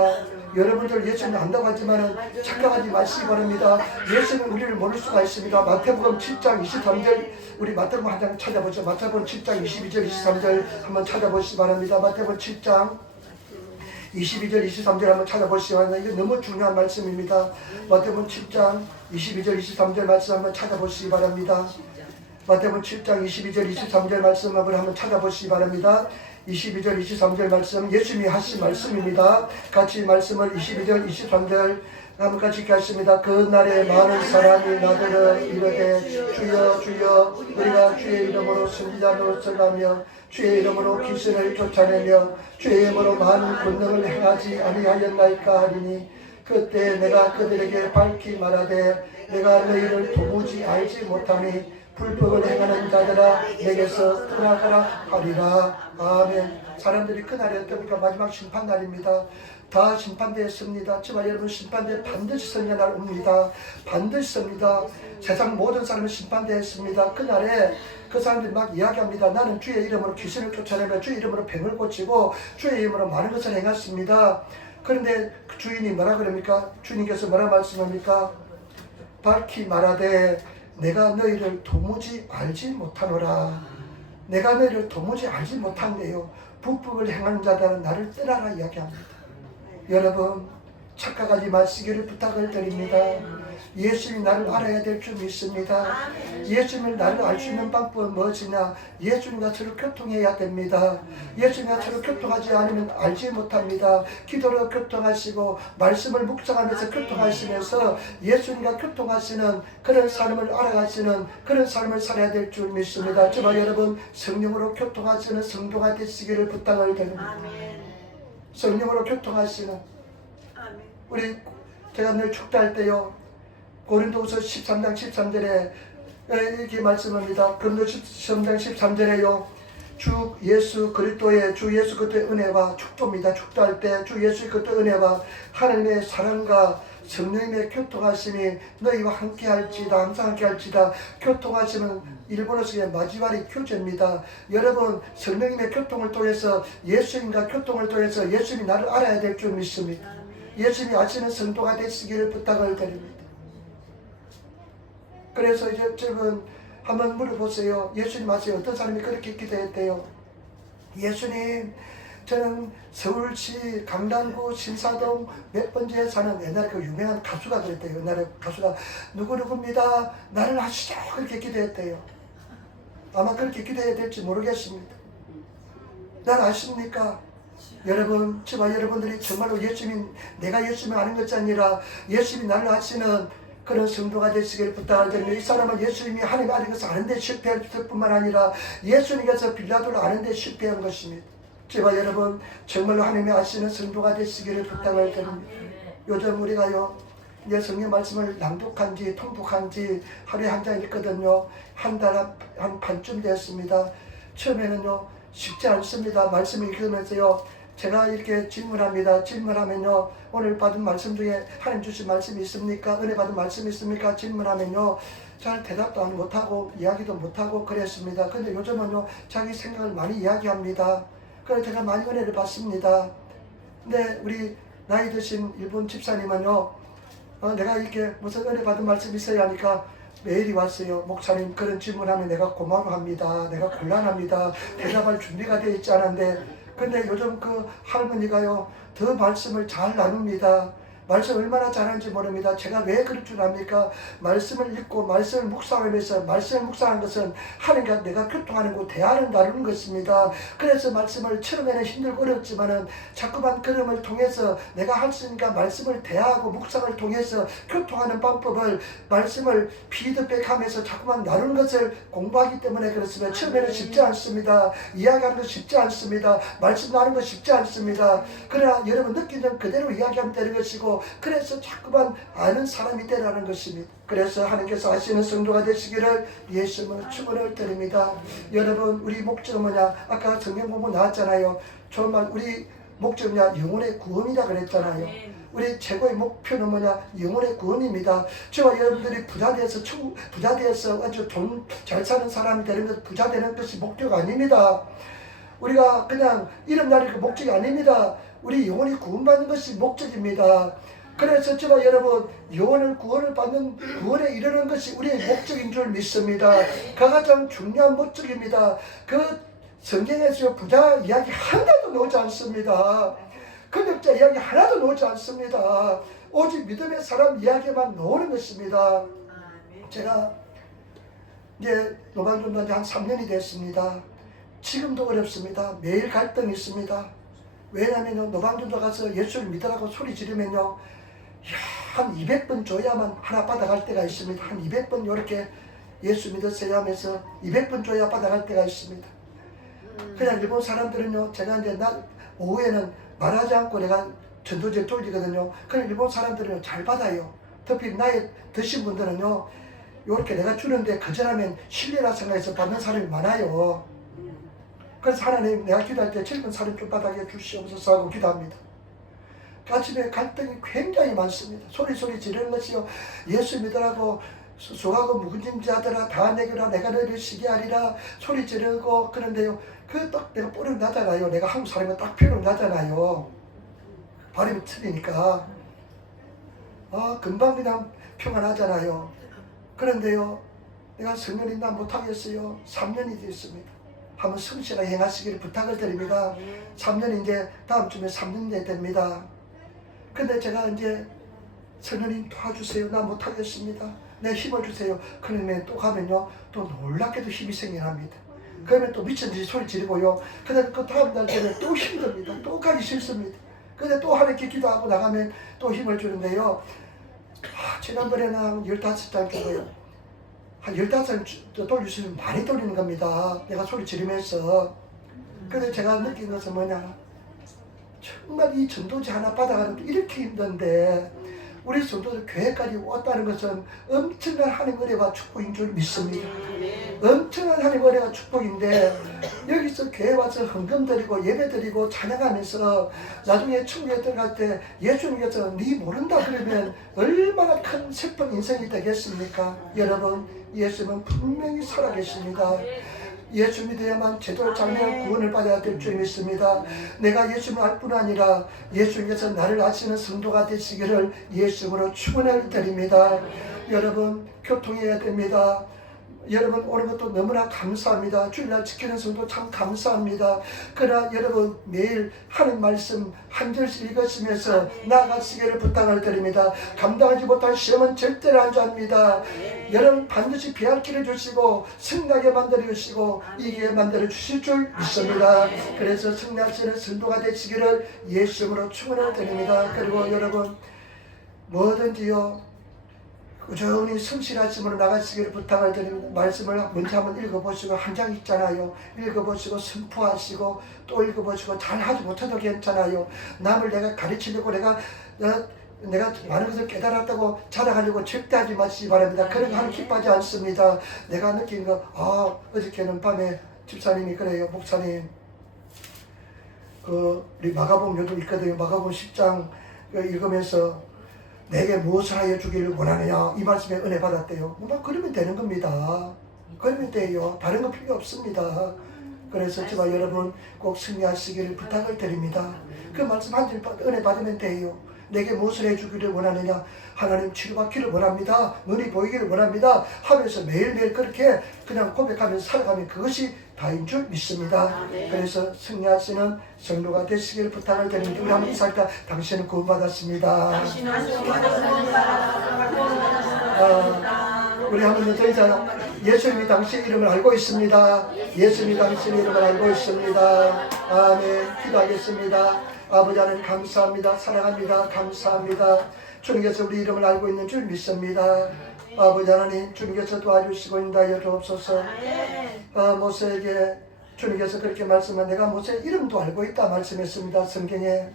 여러분들 예수님 안다고 하지만 착각하지 마시기 바랍니다. 예수는 우리를 모를 수가 있습니다. 마태복음 7장 23절 우리 마태복음 한 장 찾아보죠. 마태복음 7장 22절 23절 한번 찾아보시기 바랍니다. 마태복음 7장 22절 23절 한번 찾아보시기 바랍니다. 이게 너무 중요한 말씀입니다. 마태복음 7장 22절 23절 말씀 한번 찾아보시기 바랍니다. 마태복음 7장 22절 23절 말씀을 한번 찾아보시기 바랍니다. 22절 23절 말씀 예수님이 하신 말씀입니다. 같이 말씀을 22절 23절 한번 같이 읽겠습니다. 그 날에 많은 사람이 나더러 이르되 주여 주여 우리가 주의 이름으로 선지자 노릇하며 주의 이름으로 귀신을 쫓아내며 주의 이름으로 많은 권능을 행하지 아니하였나이까 하리니 그때 내가 그들에게 밝히 말하되 내가 너희를 도무지 알지 못하니 불법을 행하는 자들아 내게서 떠나가라 하리라. 아멘. 사람들이 그날이 어떻습니까? 마지막 심판날입니다. 다 심판되었습니다. 지만 여러분 심판대 반드시 선의 날 옵니다. 반드시 섭니다. 세상 모든 사람은 심판되었습니다. 그날에 그 사람들이 막 이야기합니다. 나는 주의 이름으로 귀신을 쫓아내며 주의 이름으로 병을 고치고 주의 이름으로 많은 것을 행했습니다. 그런데 그 주인이 뭐라 그럽니까? 주님께서 뭐라 말씀합니까? 밝히 말하되 내가 너희를 도무지 알지 못하노라. 내가 너희를 도무지 알지 못한대요. 불법을 행하는 자들은 나를 떠나라 이야기합니다. 여러분 착각하지 마시기를 부탁을 드립니다. 예수님이 나를 알아야 될 줄 믿습니다. 예수님을 나를 알 수 있는 방법은 무엇이냐? 예수님과 저를 교통해야 됩니다. 예수님과 저를 교통하지 않으면 알지 못합니다. 기도로 교통하시고 말씀을 묵상하면서 교통하시면서 예수님과 교통하시는 그런 삶을 알아가시는 그런 삶을 살아야 될 줄 믿습니다. 저와 여러분 성령으로 교통하시는 성도가 되시기를 부탁을 드립니다. 성령으로 교통하시는 우리 제가 늘 축도할 때요 고린도후서 13장 13절에 이렇게 말씀합니다. 고린도후서 13장 13절에요 주 예수 그리스도의 은혜와 축도입니다. 축도할 때 주 예수 그리스도의 은혜와 하나님의 사랑과 성령님의 교통하심이 너희와 함께할지다 항상 함께할지다. 교통하심은 일본어식의 마지와리 교제입니다. 여러분 성령님의 교통을 통해서 예수님과 교통을 통해서 예수님이 나를 알아야 될 줄 믿습니다. 예수님이 아시는 성도가 되시기를 부탁을 드립니다. 그래서 이제 여러분 한번 물어보세요. 예수님 아세요? 어떤 사람이 그렇게 기도했대요. 예수님 저는 서울시 강남구 신사동 몇 번지에 사는 옛날에 그 유명한 가수가 그랬대요. 옛날에 가수가 누구누구입니다. 나를 아시죠? 그렇게 기도했대요. 아마 그렇게 기도해야 될지 모르겠습니다. 날 아십니까? 여러분, 저와 여러분들이 정말로 내가 예수님을 아는 것이 아니라 예수님이 나를 아시는 그런 성도가 되시기를 부탁을 드리며 이 사람은 예수님이 하나님 아는 것을 아는데 실패했을 뿐만 아니라 예수님께서 빌라도를 아는데 실패한 것입니다. 저와 여러분 정말로 하나님이 아시는 성도가 되시기를 부탁을 드립니다. 요즘 우리가요 이제 성경 말씀을 낭독한 지 통독한 지 하루에 한 장 읽거든요. 한 달 한 반쯤 됐습니다. 처음에는요 쉽지 않습니다. 말씀을 읽으면서요 제가 이렇게 질문합니다. 질문하면요, 오늘 받은 말씀 중에 하나님 주신 말씀이 있습니까? 은혜 받은 말씀이 있습니까? 질문하면요, 잘 대답도 못하고 이야기도 못하고 그랬습니다. 근데 요즘은요, 자기 생각을 많이 이야기합니다. 그래서 제가 많이 은혜를 받습니다. 근데 우리 나이 드신 일본 집사님은요, 내가 이렇게 무슨 은혜 받은 말씀이 있어야 하니까 메일이 왔어요. 목사님, 그런 질문하면 내가 고마워합니다. 내가 곤란합니다. 대답할 준비가 되어 있지 않은데, 근데 요즘 그 할머니가요, 더 말씀을 잘 나눕니다. 말씀 얼마나 잘하는지 모릅니다. 제가 왜 그럴 줄 압니까? 말씀을 읽고 말씀을 묵상하면서, 말씀을 묵상하는 것은 하나님과 내가 교통하는 거, 대화를 나누는 것입니다. 그래서 말씀을 처음에는 힘들고 어렵지만은 자꾸만 그림을 통해서 내가 할 수 있으니까 말씀을 대화하고 묵상을 통해서 교통하는 방법을, 말씀을 피드백하면서 자꾸만 나누는 것을 공부하기 때문에 그렇습니다. 처음에는 쉽지 않습니다. 이야기하는 거 쉽지 않습니다. 말씀 나누는 거 쉽지 않습니다. 그러나 여러분 느낀 점 그대로 이야기하면 되는 것이고, 그래서 자꾸만 아는 사람이 되라는 것입니다. 그래서 하나님께서 아시는 성도가 되시기를 예수님으로 축원을 드립니다. 여러분, 우리 목적은 뭐냐? 아까 성경 공부 나왔잖아요. 정말 우리 목적은 영혼의 구원이라 그랬잖아요. 우리 최고의 목표는 뭐냐? 영혼의 구원입니다. 저와 여러분들이 부자 되어서 아주 돈 잘 사는 사람이 되는 것, 부자 되는 것이 목표가 아닙니다. 우리가 그냥 이런 날이 그 목적이 아닙니다. 우리 영혼이 구원받는 것이 목적입니다. 그래서 저와 여러분, 영혼을 구원을 받는, 구원에 이르는 것이 우리의 목적인 줄 믿습니다. 그 가장 중요한 목적입니다. 그 성경에서 부자 이야기 하나도 나오지 않습니다. 권력자 이야기 하나도 나오지 않습니다. 오직 믿음의 사람 이야기만 나오는 것입니다. 제가 이제 노방전도한 한 3년이 됐습니다. 지금도 어렵습니다. 매일 갈등이 있습니다. 왜냐하면 노방전도 가서 예수를 믿으라고 소리 지르면요, 한 200번 줘야만 하나 받아갈 때가 있습니다. 한 200번 이렇게 예수 믿으세요 하면서 200번 줘야 받아갈 때가 있습니다. 그냥 일본 사람들은요, 제가 이제 오후에는 말하지 않고 내가 전도제 돌리거든요. 그냥 일본 사람들은 잘 받아요. 특히 나이 드신 분들은요, 이렇게 내가 주는데 거절하면 실례라 생각해서 받는 사람이 많아요. 그래서 하나님, 내가 기도할 때 젊은 사람 좀 받아게 주시옵소서 하고 기도합니다. 가슴에 갈등이 굉장히 많습니다. 소리 지르는 것이요, 예수 믿으라고 수고하고 묵은짐 자들아 다 내게라, 내가 너희를 쉬게 하리라 소리 지르고 그런데요, 그 딱 내가 뽀록 나잖아요. 내가 한국 사람이 딱 표현 나잖아요. 발음이 틀리니까 금방 그냥 표가 나잖아요. 그런데요, 내가 성령님 나 못하겠어요. 3년이 됐습니다. 한번 성실하게 행하시기를 부탁을 드립니다. 3년 이제 다음 주면 3년 됩니다. 근데 제가 이제 성령님 도와주세요. 나 못하겠습니다. 내 힘을 주세요. 그러면 또 가면요, 또 놀랍게도 힘이 생겨납니다. 그러면 또 미친듯이 소리 지르고요. 그다음에 그 다음 날 되면 또 힘듭니다. 또 가기 싫습니다. 근데 또 하나님께 기도하고 나가면 또 힘을 주는데요. 지난번에는 한 15장 정도요. 한 15장 돌릴 수 있으면 많이 돌리는 겁니다. 내가 소리 지르면서. 그래서 제가 느낀 것은 뭐냐, 정말 이 전도지 하나 받아가는 게 이렇게 힘든데 우리 성도들 교회까지 왔다는 것은 엄청난 하나님 은혜와 축복인 줄 믿습니다. 엄청난 하나님 은혜와 축복인데, 여기서 교회 와서 헌금 드리고 예배 드리고 찬양하면서 나중에 천국에 들어갈 때 예수님께서 네 모른다 그러면 얼마나 큰 슬픈 인생이 되겠습니까? 여러분, 예수님은 분명히 살아계십니다. 예수 믿어야만 제대로 장래한 구원을 받아야 될 줄 믿습니다. 내가 예수님을 알 뿐 아니라 예수님께서 나를 아시는 성도가 되시기를 예수님으로 축원을 드립니다. 여러분, 교통해야 됩니다. 여러분 오는 것도 너무나 감사합니다. 주일날 지키는 성도 참 감사합니다. 그러나 여러분 매일 하는 말씀 한 절씩 읽으시면서 나아가시기를 부탁을 드립니다. 감당하지 못한 시험은 절대로 안 잡니다. 여러분 반드시 피할 길을 주시고 승리하게 만들어 주시고 이기게 만들어 주실 줄 믿습니다. 그래서 승리하시는 성도가 되시기를 예수님으로 축원을 드립니다. 그리고 여러분 뭐든지요, 꾸준히 성실하심으로 나가시기를 부탁을 드립니다. 말씀을 먼저 한번 읽어보시고, 한 장 있잖아요. 읽어보시고 선포하시고 또 읽어보시고, 잘하지 못해도 괜찮아요. 남을 내가 가르치려고 내가 많은 것을 깨달았다고 자랑하려고 절대 하지 마시기 바랍니다. 그런 거 하는 기뻐하지 않습니다. 내가 느낀 거, 어저께는 밤에 집사님이 그래요. 목사님, 우리 마가복음에도 있거든요. 마가복음 10장 읽으면서 내게 무엇을 하여 주기를 원하느냐 이 말씀에 은혜 받았대요. 뭐 그러면 되는 겁니다. 그러면 돼요. 다른 거 필요 없습니다. 그래서 저와 여러분 꼭 승리하시기를 부탁을 드립니다. 그 말씀 한 줄 은혜 받으면 돼요. 내게 무엇을 해주기를 원하느냐, 하나님 치료받기를 원합니다, 눈이 보이기를 원합니다 하면서 매일매일 그렇게 그냥 고백하면서 살아가면 그것이 다인 줄 믿습니다. 그래서 승리하시는 성도가 되시기를 부탁을 드립니다. 우리 한번 인사할까? 당신은 구원받았습니다. 우리 한번 더 이상 예수님이 당신 이름을 알고 있습니다. 예수님이 당신 이름을 알고 있습니다. 아멘. 기도하겠습니다. 아버지 하나님 감사합니다. 사랑합니다. 감사합니다. 주님께서 우리 이름을 알고 있는 줄 믿습니다. 아버지 하나님 주님께서 도와주시고 인도하여 주옵소서. 모세에게 주님께서 그렇게 말씀한 내가 모세의 이름도 알고 있다 말씀했습니다. 성경에.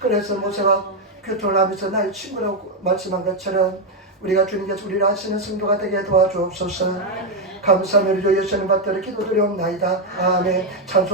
그래서 모세가 교통을 하면서 나의 친구라고 말씀한 것처럼 우리가 주님께서 우리를 아시는 성도가 되게 도와주옵소서. 감사하며 우리 주 예수님 받들어 기도드리옵나이다. 아멘. 찬송